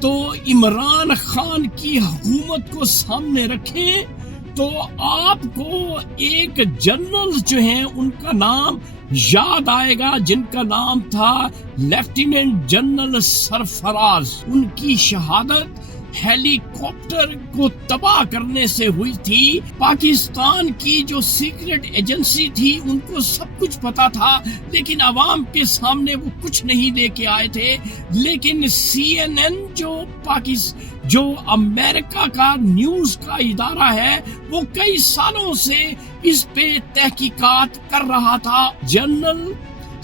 تو عمران خان کی حکومت کو سامنے رکھیں تو آپ کو ایک جنرل جو ہیں ان کا نام یاد آئے گا جن کا نام تھا لیفٹیننٹ جنرل سرفراز. ان کی شہادت ہیلی کاپٹر کو تباہ کرنے سے ہوئی تھی. پاکستان کی جو سیکرٹ ایجنسی تھی ان کو سب کچھ پتا تھا لیکن عوام کے سامنے وہ کچھ نہیں لے کے آئے تھے. لیکن CNN جو امریکہ کا نیوز کا ادارہ ہے وہ کئی سالوں سے اس پہ تحقیقات کر رہا تھا. جنرل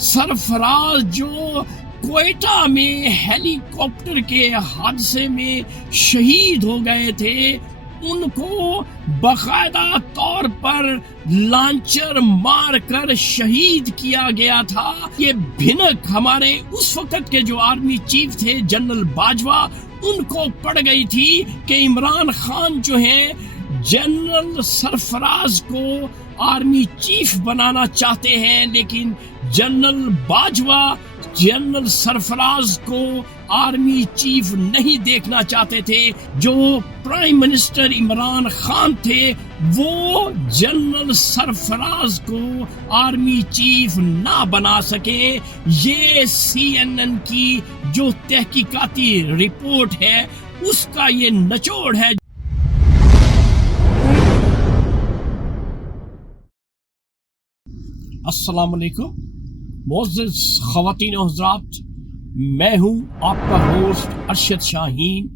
سرفراز جو کوئٹہ میں ہیلی کاپٹر کے حادثے میں شہید ہو گئے تھے ان کو باقاعدہ طور پر لانچر مار کر شہید کیا گیا تھا. یہ بھنک ہمارے اس وقت کے جو آرمی چیف تھے جنرل باجوہ ان کو پڑ گئی تھی کہ عمران خان جو ہیں جنرل سرفراز کو آرمی چیف بنانا چاہتے ہیں لیکن جنرل باجوہ جنرل سرفراز کو آرمی چیف نہیں دیکھنا چاہتے تھے. جو پرائم منسٹر عمران خان تھے وہ جنرل سرفراز کو آرمی چیف نہ بنا سکے. یہ CNN کی جو تحقیقاتی رپورٹ ہے اس کا یہ نچوڑ ہے. السلام علیکم معزز خواتین و حضرات، میں ہوں آپ کا ہوسٹ ارشد شاہین.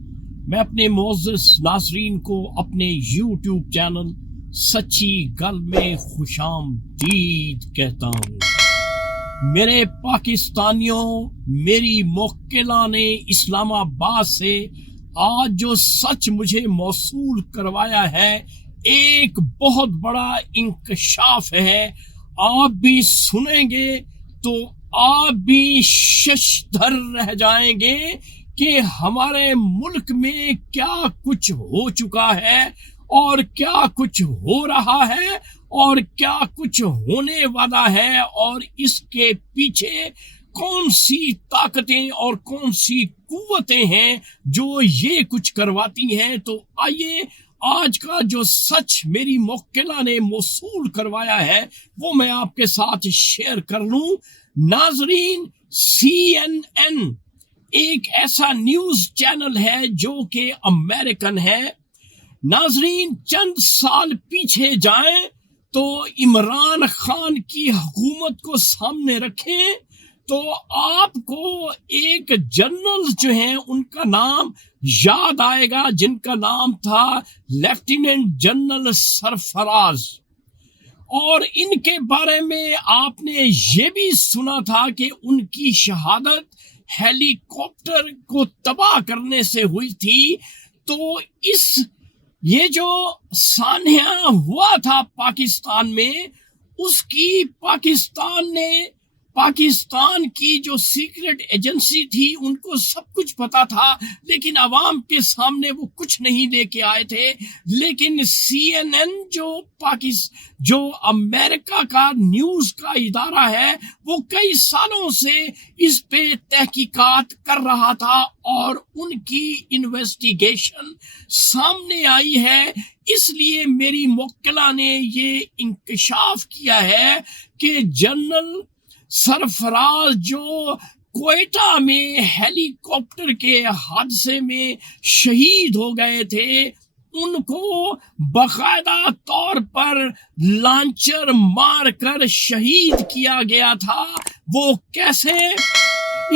میں اپنے معزز ناظرین کو اپنے YouTube چینل سچی گل میں خوش آمدید کہتا ہوں. میرے پاکستانیوں، میری موکلہ نے اسلام آباد سے آج جو سچ مجھے موصول کروایا ہے ایک بہت بڑا انکشاف ہے. آپ بھی سنیں گے تو آپ بھی ششدر رہ جائیں گے کہ ہمارے ملک میں کیا کچھ ہو چکا ہے اور کیا کچھ ہو رہا ہے اور کیا کچھ ہونے والا ہے اور اس کے پیچھے کون سی طاقتیں اور کون سی قوتیں ہیں جو یہ کچھ کرواتی ہیں. تو آئیے آج کا جو سچ میری موکلہ نے موصول کروایا ہے وہ میں آپ کے ساتھ شیئر کر لوں. ناظرین، CNN ایک ایسا نیوز چینل ہے جو کہ امریکن ہے. ناظرین، چند سال پیچھے جائیں تو عمران خان کی حکومت کو سامنے رکھیں تو آپ کو ایک جنرل جو ہیں ان کا نام یاد آئے گا جن کا نام تھا لیفٹیننٹ جنرل سرفراز. اور ان کے بارے میں آپ نے یہ بھی سنا تھا کہ ان کی شہادت ہیلی کاپٹر کو تباہ کرنے سے ہوئی تھی. تو یہ جو سانحہ ہوا تھا پاکستان میں اس کی پاکستان کی جو سیکرٹ ایجنسی تھی ان کو سب کچھ پتا تھا لیکن عوام کے سامنے وہ کچھ نہیں لے کے آئے تھے. لیکن CNN جو امریکہ کا نیوز کا ادارہ ہے وہ کئی سالوں سے اس پہ تحقیقات کر رہا تھا اور ان کی انویسٹیگیشن سامنے آئی ہے. اس لیے میری موکلہ نے یہ انکشاف کیا ہے کہ جنرل سرفراز جو کوئٹہ میں ہیلی کاپٹر کے حادثے میں شہید ہو گئے تھے ان کو باقاعدہ طور پر لانچر مار کر شہید کیا گیا تھا. وہ کیسے؟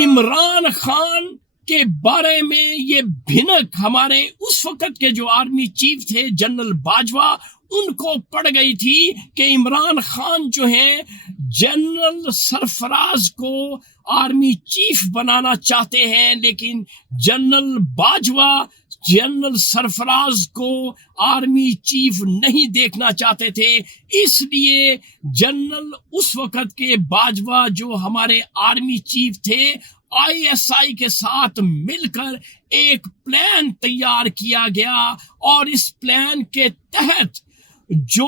عمران خان کے بارے میں یہ بھنک ہمارے اس وقت کے جو آرمی چیف تھے جنرل باجوہ ان کو پڑ گئی تھی کہ عمران خان جو ہیں جنرل سرفراز کو آرمی چیف بنانا چاہتے ہیں لیکن جنرل باجوہ جنرل سرفراز کو آرمی چیف نہیں دیکھنا چاہتے تھے. اس لیے جنرل اس وقت کے باجوہ جو ہمارے آرمی چیف تھے ISI کے ساتھ مل کر ایک پلان تیار کیا گیا اور اس پلان کے تحت جو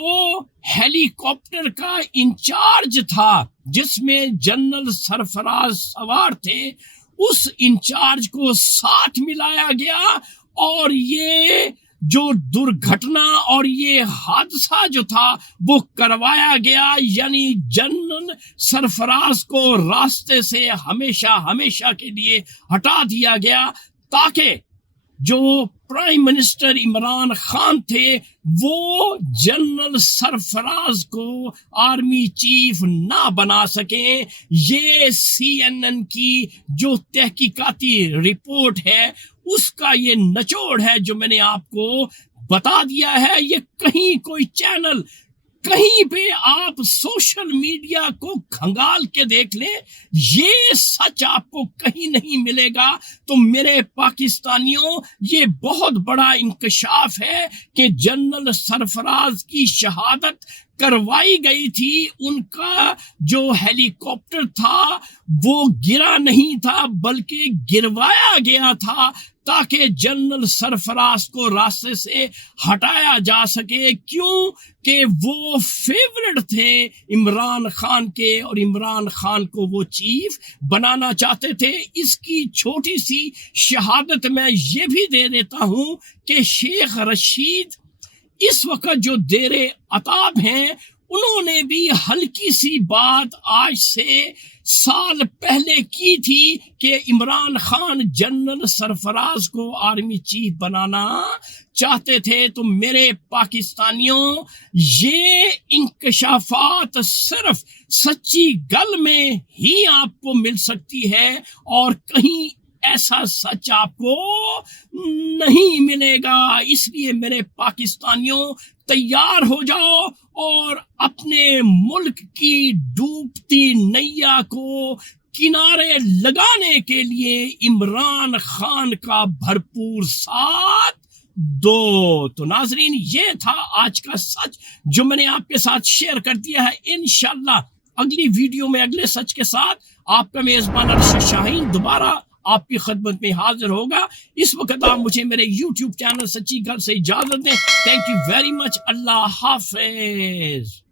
ہیلی کاپٹر کا انچارج تھا جس میں جنرل سرفراز سوار تھے اس انچارج کو ساتھ ملایا گیا اور یہ جو درگھٹنا اور یہ حادثہ جو تھا وہ کروایا گیا، یعنی جنرل سرفراز کو راستے سے ہمیشہ کے لیے ہٹا دیا گیا تاکہ جو پرائم منسٹر عمران خان تھے وہ جنرل سرفراز کو آرمی چیف نہ بنا سکیں۔ یہ CNN کی جو تحقیقاتی رپورٹ ہے اس کا یہ نچوڑ ہے جو میں نے آپ کو بتا دیا ہے۔ یہ کہیں کوئی چینل، کہیں پہ آپ سوشل میڈیا کو کھنگال کے دیکھ لیں، یہ سچ آپ کو کہیں نہیں ملے گا۔ تو میرے پاکستانیوں، یہ بہت بڑا انکشاف ہے کہ جنرل سرفراز کی شہادت کروائی گئی تھی۔ ان کا جو ہیلی کاپٹر تھا وہ گرا نہیں تھا بلکہ گروایا گیا تھا تاکہ جنرل سرفراز کو راستے سے ہٹایا جا سکے۔ کیوں کہ وہ فیورٹ تھے عمران خان کے اور عمران خان کو وہ چیف بنانا چاہتے تھے۔ اس کی چھوٹی سی شہادت میں یہ بھی دے دیتا ہوں کہ شیخ رشید اس وقت جو زیر عتاب ہیں، انہوں نے بھی ہلکی سی بات آج سے سال پہلے کی تھی کہ عمران خان جنرل سرفراز کو آرمی چیف بنانا چاہتے تھے۔ تو میرے پاکستانیوں، یہ انکشافات صرف سچی گل میں ہی آپ کو مل سکتی ہے اور کہیں ایسا سچ آپ کو نہیں ملے گا۔ اس لیے میرے پاکستانیوں، تیار ہو جاؤ اور اپنے ملک کی ڈوبتی نیا کو کنارے لگانے کے لیے عمران خان کا بھرپور ساتھ دو۔ تو ناظرین، یہ تھا آج کا سچ جو میں نے آپ کے ساتھ شیئر کر دیا ہے۔ انشاءاللہ اگلی ویڈیو میں اگلے سچ کے ساتھ آپ کا میزبان ارشد شاہین دوبارہ آپ کی خدمت میں حاضر ہوگا۔ اس وقت آپ مجھے میرے یوٹیوب چینل سچی گل سے اجازت دیں۔ Thank you very much. اللہ حافظ۔